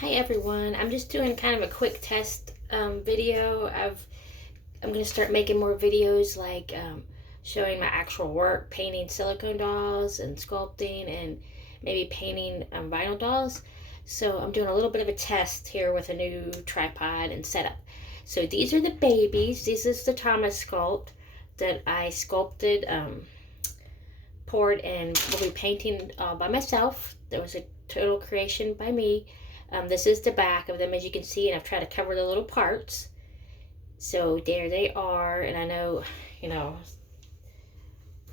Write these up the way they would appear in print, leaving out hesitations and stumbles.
Hi everyone, I'm just doing kind of a quick test video. I'm going to start making more videos like showing my actual work, painting silicone dolls and sculpting and maybe painting vinyl dolls. So I'm doing a little bit of a test here with a new tripod and setup. So these are the babies. This is the Thomas sculpt that I sculpted, poured, and will be painting by myself. That was a total creation by me. This is the back of them, as you can see, and I've tried to cover the little parts. So there they are, and I know,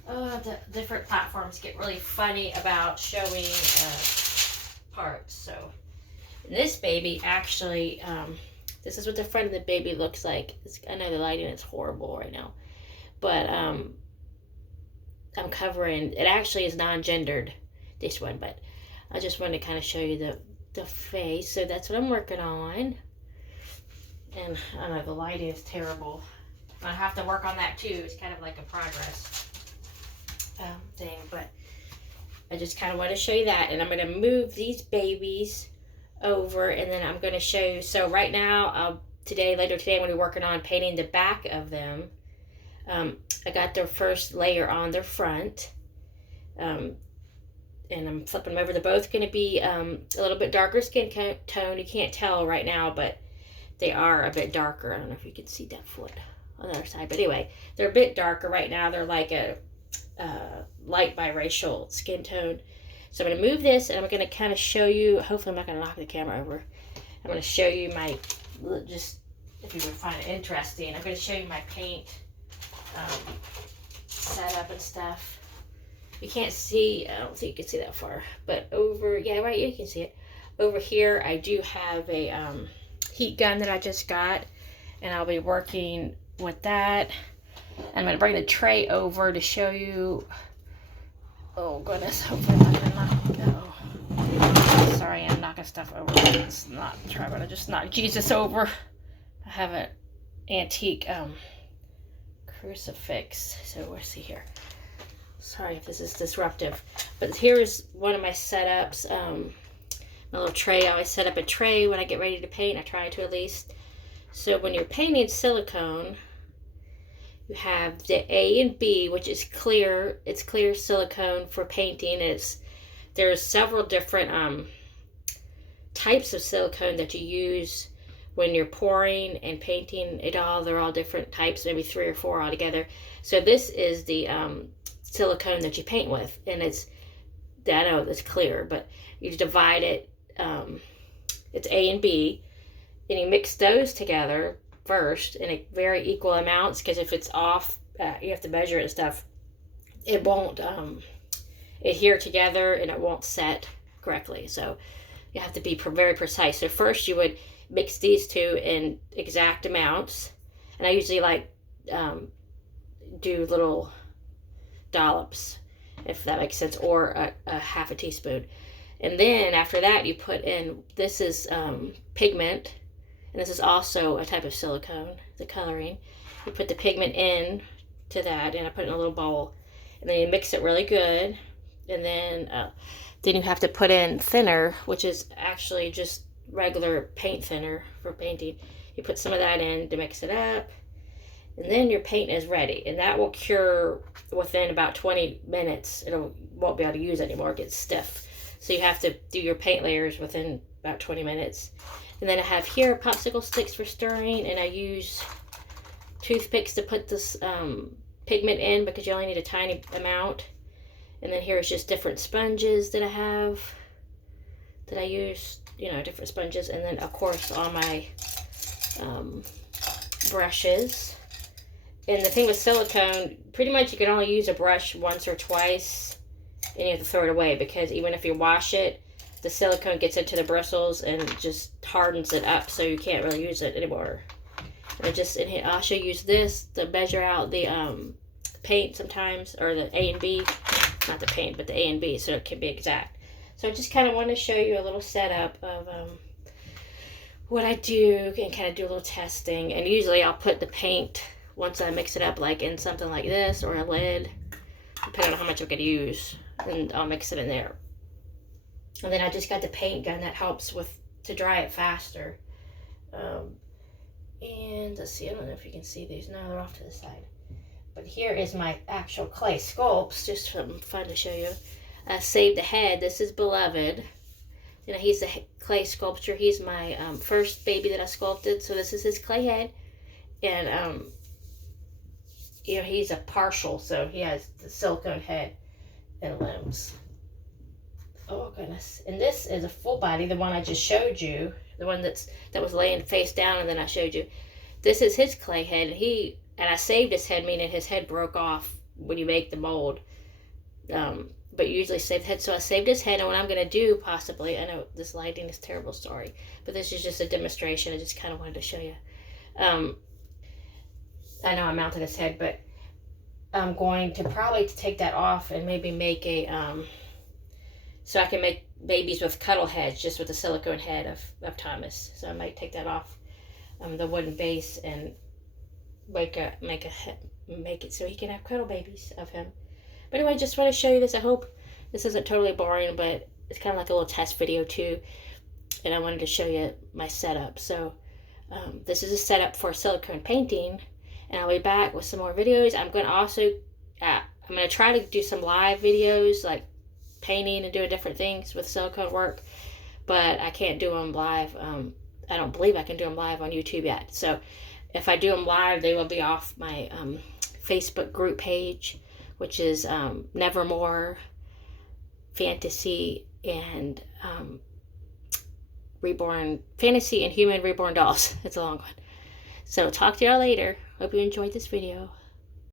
the different platforms get really funny about showing parts. So this baby actually, this is what the front of the baby looks like. I know the lighting is horrible right now, but I'm covering, it actually is non-gendered, this one, but I just wanted to kind of show you the face. So that's what I'm working on. And I know the lighting is terrible. I have to work on that too. It's kind of like a progress thing, but I just kind of want to show you that. And I'm going to move these babies over, and then I'm going to show you. So right now, later today, I'm going to be working on painting the back of them. I got their first layer on their front. And I'm flipping them over. They're both going to be a little bit darker skin tone. You can't tell right now, but they are a bit darker. I don't know if you can see that foot on the other side. But anyway, they're a bit darker right now. They're like a light biracial skin tone. So I'm going to move this, and I'm going to kind of show you. Hopefully I'm not going to knock the camera over. I'm going to show you my, just if you would find it interesting, I'm going to show you my paint setup and stuff. You can't see, I don't think you can see that far, but over, yeah, right, you can see it. Over here, I do have a heat gun that I just got, and I'll be working with that. I'm going to bring the tray over to show you. Oh, goodness, hopefully I'm not going to knock it. Sorry, I'm knocking stuff over. It's not tripod. I just knocked Jesus over. I have an antique crucifix, so we'll see here. Sorry if this is disruptive, but here's one of my setups. My little tray. I always set up a tray when I get ready to paint. I try to, at least. So when you're painting silicone, you have the A and B, which is clear. It's clear silicone for painting. There's several different types of silicone that you use when you're pouring and painting it all. They're all different types, maybe 3 or 4 altogether. So this is the silicone that you paint with, and I know it's clear, but you divide it, it's A and B, and you mix those together first in a very equal amounts, because if it's off, you have to measure it and stuff. It won't adhere together, and it won't set correctly, so you have to be very precise. So first you would mix these two in exact amounts, and I usually like do little dollops, if that makes sense, or a half a teaspoon. And then after that, you put in, this is pigment, and this is also a type of silicone, the coloring. You put the pigment in to that, and I put it in a little bowl, and then you mix it really good, and then you have to put in thinner, which is actually just regular paint thinner for painting. You put some of that in to mix it up, and then your paint is ready, and that will cure within about 20 minutes. Won't be able to use it anymore. It gets stiff. So you have to do your paint layers within about 20 minutes. And then I have here popsicle sticks for stirring, and I use toothpicks to put this pigment in, because you only need a tiny amount. And then here's just different sponges that I have, that I use, different sponges. And then, of course, all my brushes. And the thing with silicone, pretty much you can only use a brush once or twice, and you have to throw it away, because even if you wash it, the silicone gets into the bristles and just hardens it up, so you can't really use it anymore. And I also use this to measure out the paint sometimes, or the A and B, not the paint, but the A and B, so it can be exact. So I just kind of want to show you a little setup of what I do, and kind of do a little testing. And usually I'll put the paint, once I mix it up, like in something like this, or a lid, depending on how much I'm going to use, and I'll mix it in there. And then I just got the paint gun that helps with to dry it faster. And let's see, I don't know if you can see these. No, they're off to the side. But here is my actual clay sculpts, just something fun to show you. I saved the head. This is Beloved. You know, he's the clay sculpture. He's my first baby that I sculpted. So this is his clay head. And, you know, he's a partial, so he has the silicone head and limbs. Oh, goodness. And this is a full body, the one I just showed you. The one that was laying face down and then I showed you. This is his clay head. And I saved his head, meaning his head broke off when you make the mold. But you usually save the head. So I saved his head. And what I'm going to do, possibly, I know this lighting is terrible, sorry. But this is just a demonstration. I just kind of wanted to show you. I know I mounted his head, but I'm going to probably take that off and maybe make a... so I can make babies with cuddle heads, just with the silicone head of Thomas. So I might take that off the wooden base and make it so he can have cuddle babies of him. But anyway, just want to show you this. I hope this isn't totally boring, but it's kind of like a little test video too. And I wanted to show you my setup. So this is a setup for silicone painting, and I'll be back with some more videos. I'm going to also I'm going to try to do some live videos, like painting and doing different things with silicone work, but I can't do them live. I don't believe I can do them live on YouTube yet. So if I do them live, they will be off my Facebook group page, which is Nevermore Fantasy and Reborn Fantasy and Human Reborn Dolls. It's a long one. So talk to y'all later. Hope you enjoyed this video.